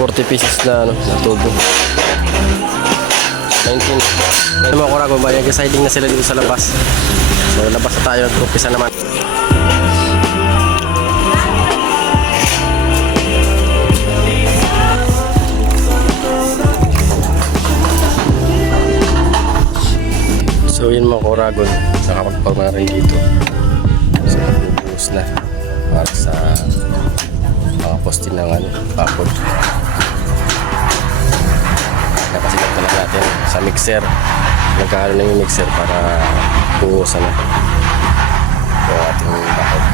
40 pieces na ano, na tubo. 19. Mga kurago, mag-siding na sila dito sa labas. So labas na tayo, nag-umpisa naman. So yun mga kuragon, nakapagpag na rin dito. So nabubuhos na para sa mga poste ng bakod. Napasigat na lang natin sa mixer. Nagkahalo na yung mixer para buhusan na yung ating bakod.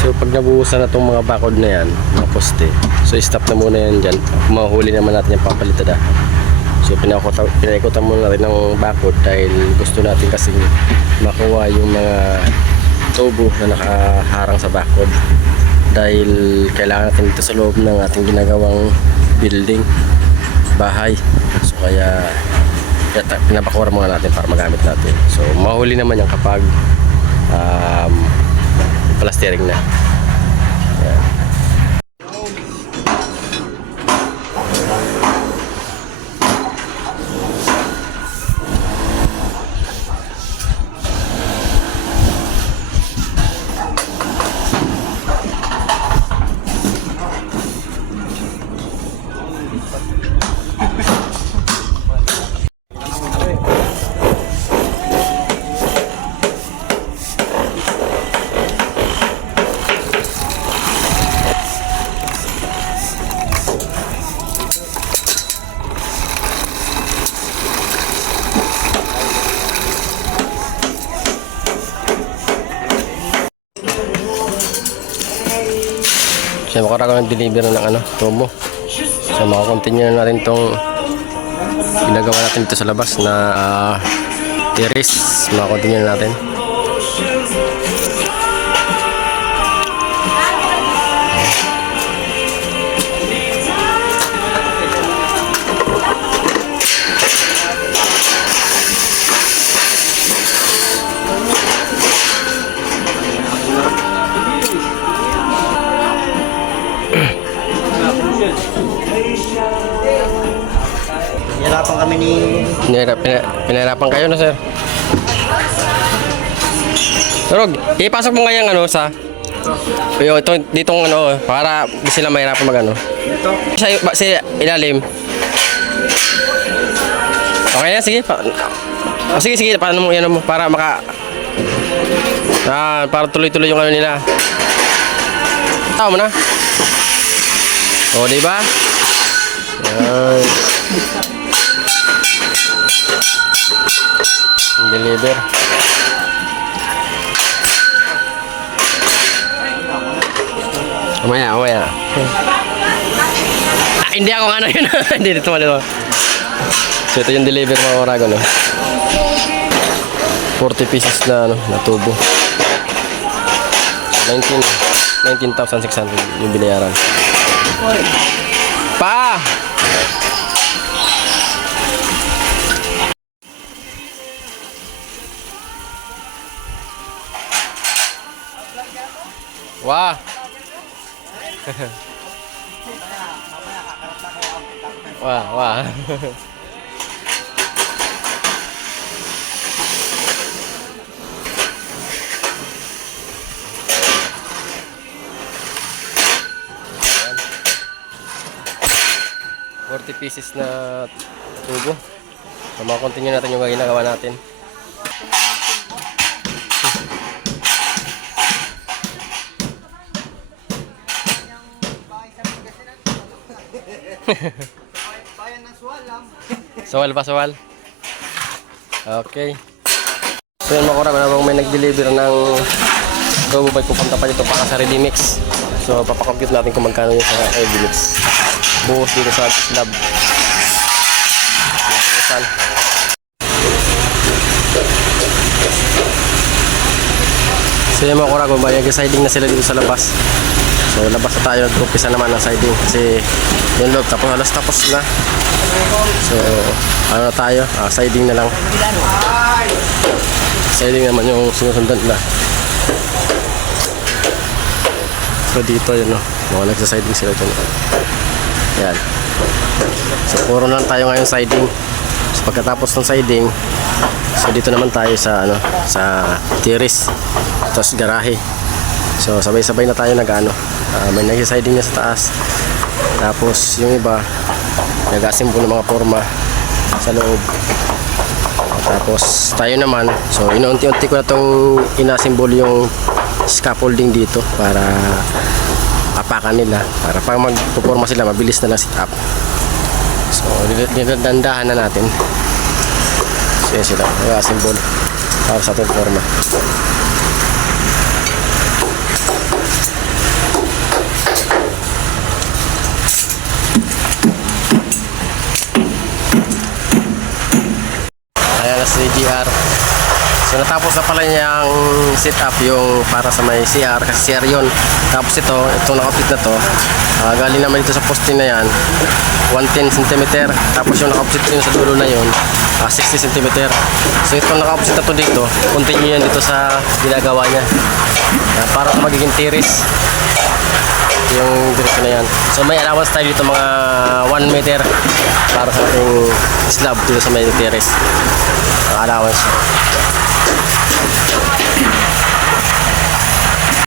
So pag nabuhusan na itong mga bakod na yan, mga poste, so stop na muna yan dyan. Mahuli naman natin yung papalitada. So pinaikutan muna natin ng bakod dahil gusto natin kasi makuha yung mga tubo na nakaharang sa bakod, dahil kailangan natin dito sa loob ng ating ginagawang building, bahay. So kaya pinapakura muna natin para magamit natin. So mahuli naman yan kapag plastering na. Ayan. So makaragang deliver na ng tubo. So makakontinue na natin itong ginagawa natin dito sa labas na iris. Makakontinue na natin. Pinahirapan kami ni... Pinahirapan kayo na, sir. Rog, ipasok mo ngayong sa... ditong para di sila mahirapan mag sa ilalim. Okay na, sige. Sige, paano mo yan mo para maka... para tuloy-tuloy yung nila. Tama mo na. O, diba? Yan. Deliver. Umaya. Hindi ako yun. Hindi dito. So ito yung deliver mga oragon. 40 pieces na na tubo. 19,600 yung binayaran. Pa! Wah. Wah. $40 pieces na tubo. So makakontinue natin yung ginagawa natin. Bayan ng Suwal lang. Sawal. Okay. So yun mga kurang, may nag-deliver ng tubo bike pupunta pa dito para sa ready mix. So papakompute natin kung magkano yung sa ready mix. Buhos dito sa slab. Buhusan. So yun mga kurang, siding na sila dito sa labas. So labas na tayo, nag-umpisa naman ng siding kasi yung loob halos tapos na. So tayo, siding na lang. Siding naman yung sinusundan na. So dito yun, no? Mga nagsasiding sila dyan. Yan. So puro lang tayo ngayon siding. So pagkatapos ng siding, so dito naman tayo sa sa terrace. Tapos garahe. So sabay-sabay na tayo nag-ano. May nagsasiding na sa taas. Tapos yung iba nag-assemble ng mga forma sa loob. Tapos tayo naman, so inuunti-unti ko na itong inassemble yung scaffolding dito para apakan nila, para pag magpuporma sila mabilis na lang sit up. So dinandahan na natin. So yan sila, i-assemble para sa ating forma. Si GR. So natapos na pala niyang set up yung para sa may CR, kasi CR yun. Tapos itong nakapit na to, galing naman dito sa poste na yan 110 cm. Tapos yung nakapit yun sa dulo na yun 60 cm. So itong nakapit na to dito, continue yan dito sa ginagawa niya para magiging terrace yung direksyon na yan. So may allowance tayo dito mga 1 meter para sa ating slab dito sa may terrace. Allowance siya.